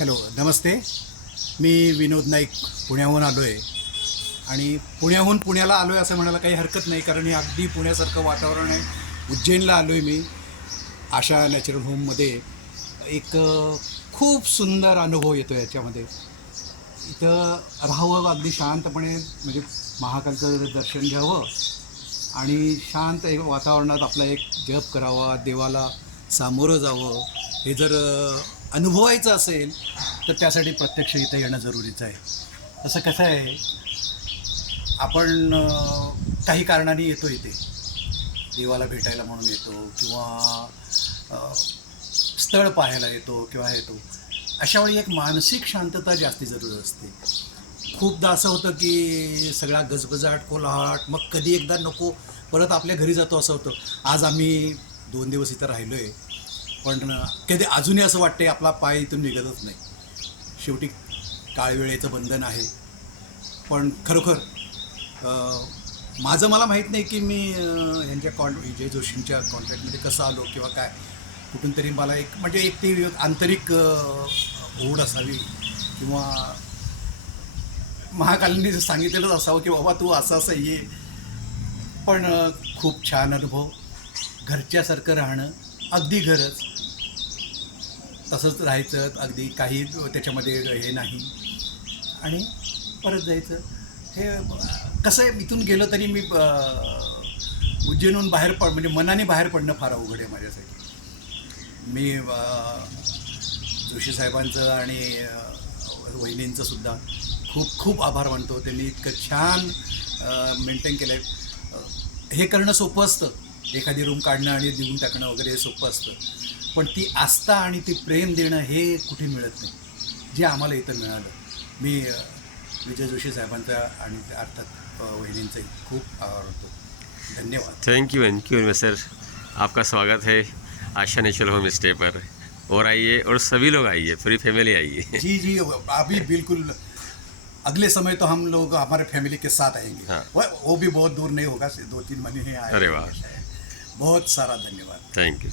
Hello, नमस्ते. मी विनोद नाईक पुण्याहून आलो आहे आणि पुण्याहून पुण्याला आलो आहे असं म्हणायला काही हरकत नाही, कारण हे अगदी पुण्यासारखं वातावरण आहे. उज्जैनला आलो आहे मी आशा नॅचरल होममध्ये. एक खूप सुंदर अनुभव येतो याच्यामध्ये. इथं राहावं अगदी शांतपणे, म्हणजे महाकालचं दर्शन घ्यावं आणि शांत एक वातावरणात आपला एक जप करावा, देवाला सामोरं जावं. हे जर अनुभवायचं असेल तर त्यासाठी प्रत्यक्ष इथं येणं जरुरीचं आहे. असं कसं आहे, आपण काही कारणाने येतो इथे, देवाला भेटायला म्हणून येतो किंवा स्थळ पाहायला येतो किंवा येतो. अशावेळी एक मानसिक शांतता जास्ती जरूर असते. खूपदा असं होतं की सगळा गजबजाट, कोलाहट, मग कधी एकदा नको, परत आपल्या घरी जातो असं होतं. आज आम्ही 2 दिवस इथं राहिलो आहे, पण कधी अजूनही असं वाटते आपला पाय इथून निघतच नाही. शेवटी काळवेळेचं बंधन आहे. पण खरोखर माझं मला माहीत नाही की मी यांच्या विजय जोशींच्या कॉन्ट्रॅक्टमध्ये कसं आलो किंवा काय. कुठून तरी मला एक म्हणजे एक ती आंतरिक ओढ असावी किंवा महाकालींनी सांगितलेलंच असावं की बाबा तू असं असं ये. पण खूप छान अनुभव. घरच्यासारखं राहणं, अगदी घरच, तसंच राहायचं, अगदी काही त्याच्यामध्ये हे नाही आणि परत जायचं. हे कसं आहे, इथून गेलं तरी मी उज्जैनहून बाहेर म्हणजे मनाने बाहेर पडणं फार अवघड आहे माझ्यासाठी. मी जोशी साहेबांचं आणि वहिनींचं सुद्धा खूप खूप आभार मानतो. त्यांनी इतकं छान मेंटेन केलं आहे. हे करणं सोपं असतं, एखादी रूम काढणं आणि देऊन टाकणं वगैरे हे सोपं असतं, पण ती आस्था आणि ती प्रेम देणं हे कुठे मिळत नाही, जे आम्हाला इथं मिळालं. मी विजय जोशी साहेबांचा आणि अर्थात वहिनींचंही खूप आभार मानतो. धन्यवाद. थैंक यू सर, आपका स्वागत है आशा नेचुरल होम स्टे पर। और आइए और सभी लोग आइए, पूरी फैमिली आइए। जी जी, अभी बिल्कुल अगले समय तो हम लोग हमारे फैमिली के साथ आएंगे। हाँ। वो भी बहुत दूर नहीं होगा, 2-3 महीने ही आएंगे। अरे वाह। बहुत सारा धन्यवाद। Thank you.